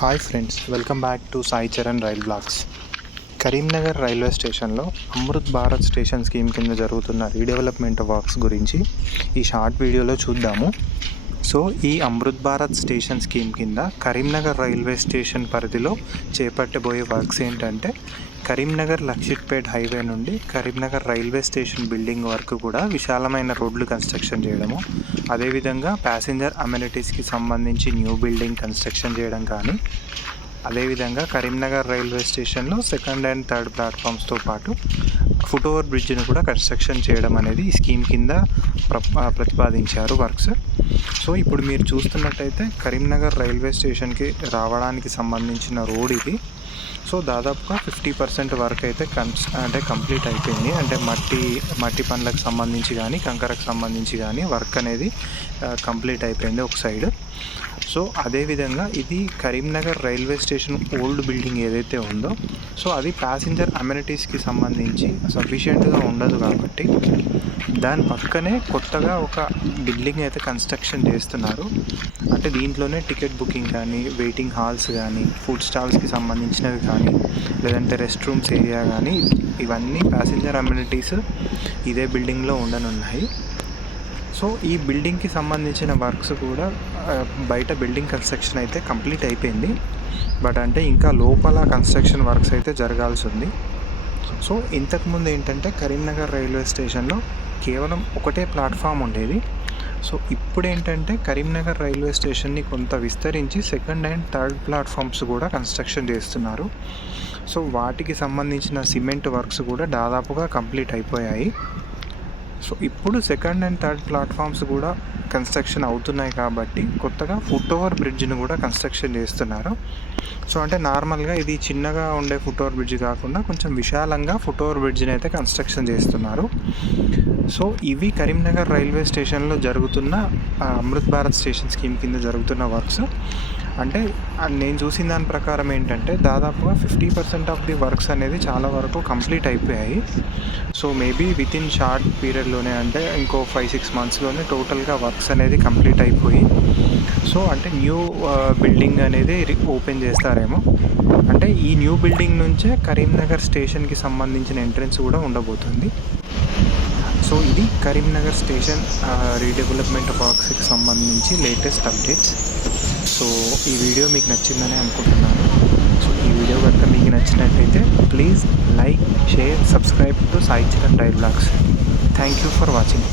Hi friends welcome back to Sai Charan rail blogs Karimnagar railway స్టేషన్లో Amrit Bharat station scheme కింద జరుగుతున్న redevelopment works గురించి ఈ షార్ట్ వీడియోలో చూద్దాము. సో ఈ అమృత్ భారత్ స్టేషన్ స్కీమ్ కింద కరీంనగర్ రైల్వే స్టేషన్ పరిధిలో చేపట్టబోయే వర్క్స్ ఏంటంటే కరీంనగర్ లక్షిట్పేట్ హైవే నుండి కరీంనగర్ రైల్వే స్టేషన్ బిల్డింగ్ వరకు కూడా విశాలమైన రోడ్లు కన్స్ట్రక్షన్ చేయడము. అదేవిధంగా ప్యాసింజర్ అమ్యూనిటీస్కి సంబంధించి న్యూ బిల్డింగ్ కన్స్ట్రక్షన్ చేయడం కానీ అదేవిధంగా కరీంనగర్ రైల్వే స్టేషన్లో సెకండ్ అండ్ థర్డ్ ప్లాట్ఫామ్స్తో పాటు ఫుట్ ఓవర్ బ్రిడ్జ్ని కూడా కన్స్ట్రక్షన్ చేయడం అనేది ఈ స్కీమ్ కింద ప్ర ప్రతిపాదించారు వర్క్స్ సో ఇప్పుడు మీరు చూస్తున్నట్టయితే కరీంనగర్ రైల్వే స్టేషన్కి రావడానికి సంబంధించిన రోడ్ ఇది. సో దాదాపుగా ఫిఫ్టీ పర్సెంట్ వర్క్ అయితే కన్స్ అంటే కంప్లీట్ అయిపోయింది. అంటే మట్టి మట్టి పనులకు సంబంధించి కానీ కంకరకు సంబంధించి కానీ వర్క్ అనేది కంప్లీట్ అయిపోయింది ఒక సైడ్. సో అదేవిధంగా ఇది Karimnagar railway station old building ఏదైతే ఉందో సో అది ప్యాసింజర్ అమ్యూనిటీస్కి సంబంధించి సఫిషియెంట్గా ఉండదు కాబట్టి దాని పక్కనే కొత్తగా ఒక బిల్డింగ్ అయితే కన్స్ట్రక్షన్ చేస్తున్నారు. అంటే దీంట్లోనే టికెట్ బుకింగ్ కానీ వెయిటింగ్ హాల్స్ కానీ ఫుడ్ స్టాల్స్కి సంబంధించినవి కానీ లేదంటే రెస్ట్ రూమ్స్ ఏరియా కానీ ఇవన్నీ ప్యాసింజర్ అమ్యూనిటీస్ ఇదే బిల్డింగ్లో ఉండనున్నాయి. సో ఈ బిల్డింగ్కి సంబంధించిన వర్క్స్ కూడా బయట బిల్డింగ్ కన్స్ట్రక్షన్ అయితే కంప్లీట్ అయిపోయింది. బట్ అంటే ఇంకా లోపల కన్స్ట్రక్షన్ వర్క్స్ అయితే జరగాల్సి ఉంది. సో ఇంతకుముందు ఏంటంటే కరీంనగర్ రైల్వే స్టేషన్లో కేవలం ఒకటే ప్లాట్ఫామ్ ఉండేది. సో ఇప్పుడు ఏంటంటే కరీంనగర్ రైల్వే స్టేషన్ని కొంత విస్తరించి సెకండ్ అండ్ థర్డ్ ప్లాట్ఫామ్స్ కూడా కన్స్ట్రక్షన్ చేస్తున్నారు. సో వాటికి సంబంధించిన సిమెంట్ వర్క్స్ కూడా దాదాపుగా కంప్లీట్ అయిపోయాయి. సో ఇప్పుడు సెకండ్ అండ్ థర్డ్ ప్లాట్ఫామ్స్ కూడా కన్స్ట్రక్షన్ అవుతున్నాయి కాబట్టి కొత్తగా ఫుట్ ఓవర్ బ్రిడ్జ్ని కూడా కన్స్ట్రక్షన్ చేస్తున్నారు. సో అంటే నార్మల్గా ఇది చిన్నగా ఉండే ఫుట్ ఓవర్ బ్రిడ్జ్ కాకుండా కొంచెం విశాలంగా ఫుట్ ఓవర్ బ్రిడ్జ్ని అయితే కన్స్ట్రక్షన్ చేస్తున్నారు. సో ఇవి కరీంనగర్ రైల్వే స్టేషన్లో జరుగుతున్న అమృత్ భారత్ స్టేషన్ స్కీమ్ కింద జరుగుతున్న వర్క్స్. అంటే నేను చూసిన దాని ప్రకారం ఏంటంటే దాదాపుగా fifty percent of the works అనేది చాలా వరకు కంప్లీట్ అయిపోయాయి. So maybe with in short పీరియడ్లోనే అంటే ఇంకో ఫైవ్ సిక్స్ మంత్స్లోనే టోటల్గా వర్క్ వర్క్స్ అనేది కంప్లీట్ అయిపోయి సో అంటే న్యూ బిల్డింగ్ అనేది ఓపెన్ చేస్తారేమో. అంటే ఈ న్యూ బిల్డింగ్ నుంచే కరీంనగర్ స్టేషన్కి సంబంధించిన ఎంట్రన్స్ కూడా ఉండబోతుంది. సో ఇది కరీంనగర్ స్టేషన్ రీడెవలప్మెంట్ వర్క్స్కి సంబంధించి లేటెస్ట్ అప్డేట్స్. సో ఈ వీడియో మీకు నచ్చిందని అనుకుంటున్నాను. సో ఈ వీడియో కనుక మీకు నచ్చినట్టయితే please like share subscribe to Sai Chiran dialogues thank you for watching.